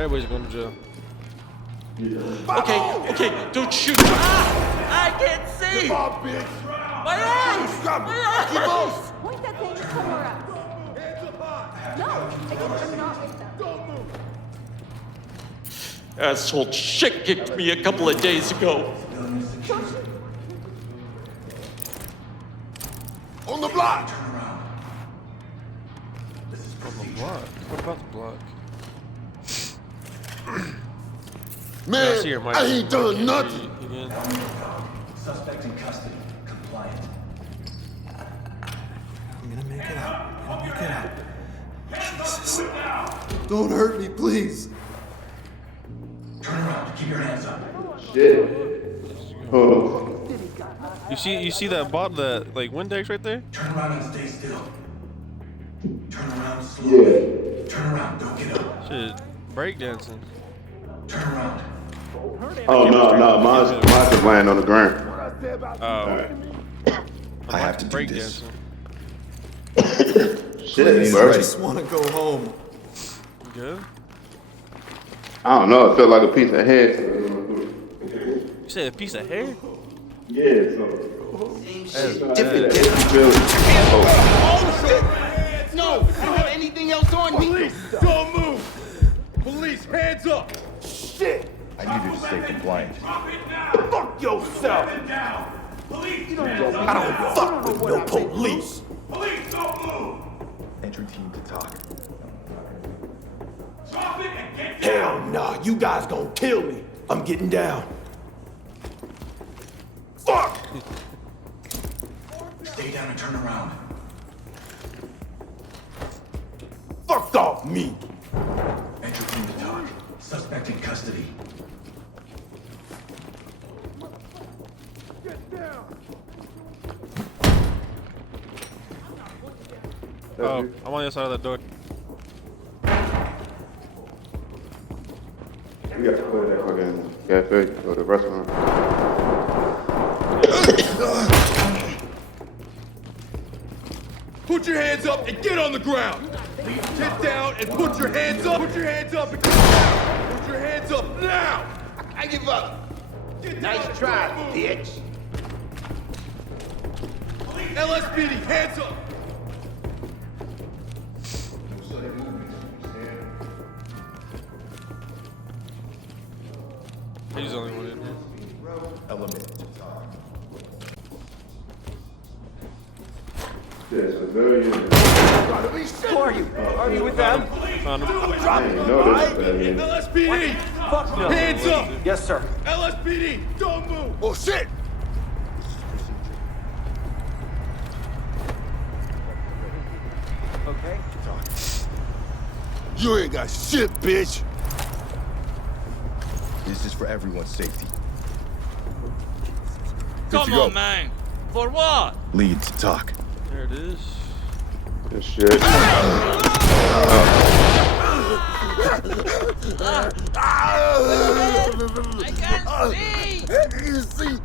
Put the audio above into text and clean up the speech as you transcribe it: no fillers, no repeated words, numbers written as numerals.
Everybody's going to jail. Okay, don't shoot. Ah, I can't see. Come on, bitch. My eyes. Stop My it. eyes. Keep on. Point that thing somewhere else. No, I'm not with them. Don't move. Asshole shit kicked me a couple of days ago. On the block. On the block? What about the block? Man, see your mic. I ain't done nothing. He didn't. Suspect in custody. Compliant. I'm gonna make it out. Jesus. Don't hurt me, please. Turn around. Keep your hands up. Shit. Oh. You see that bot, that like Windex right there? Turn around and stay still. Turn around slowly. Yeah. Turn around. Don't get up. Shit, breakdancing. Turn around. Oh no, mine's just laying on the ground. Oh, I have to do this. breakdancing. Shit, Please, bro. I just want to go home. You good? I don't know. It felt like a piece of head. You said a piece of hair? Yeah. So. Different. You feel it? Oh. Oh shit! No, I don't have anything else on me. Police, don't move. Police, hands up. Shit. I need you to stay compliant. Fuck yourself. I don't fuck with no police. Entry team to talk. Hell nah, you guys gonna kill me. I'm getting down. Fuck! Stay down and turn around. Fuck off me. Entry team to talk. Suspect in custody. Oh, I'm on the other side of that door. We got to go to that fucking cafe or the restaurant. Put your hands up and get on the ground. Get down and put your hands up. Put your hands up and get down. Put your hands up now. I give up. Nice try, bitch. LSPD, hands up. He's the only one in here. Element to talk. Yeah, civilian. Who are you? Are you with them? Found him. I ain't know this, man. LSPD! Fuck no. Hands up! Yes, sir. LSPD, don't move! Oh shit! Okay. You ain't got shit, bitch! This is for everyone's safety. Come on, man. For what? Lead to talk. There it is. This shit. I can't see. You see?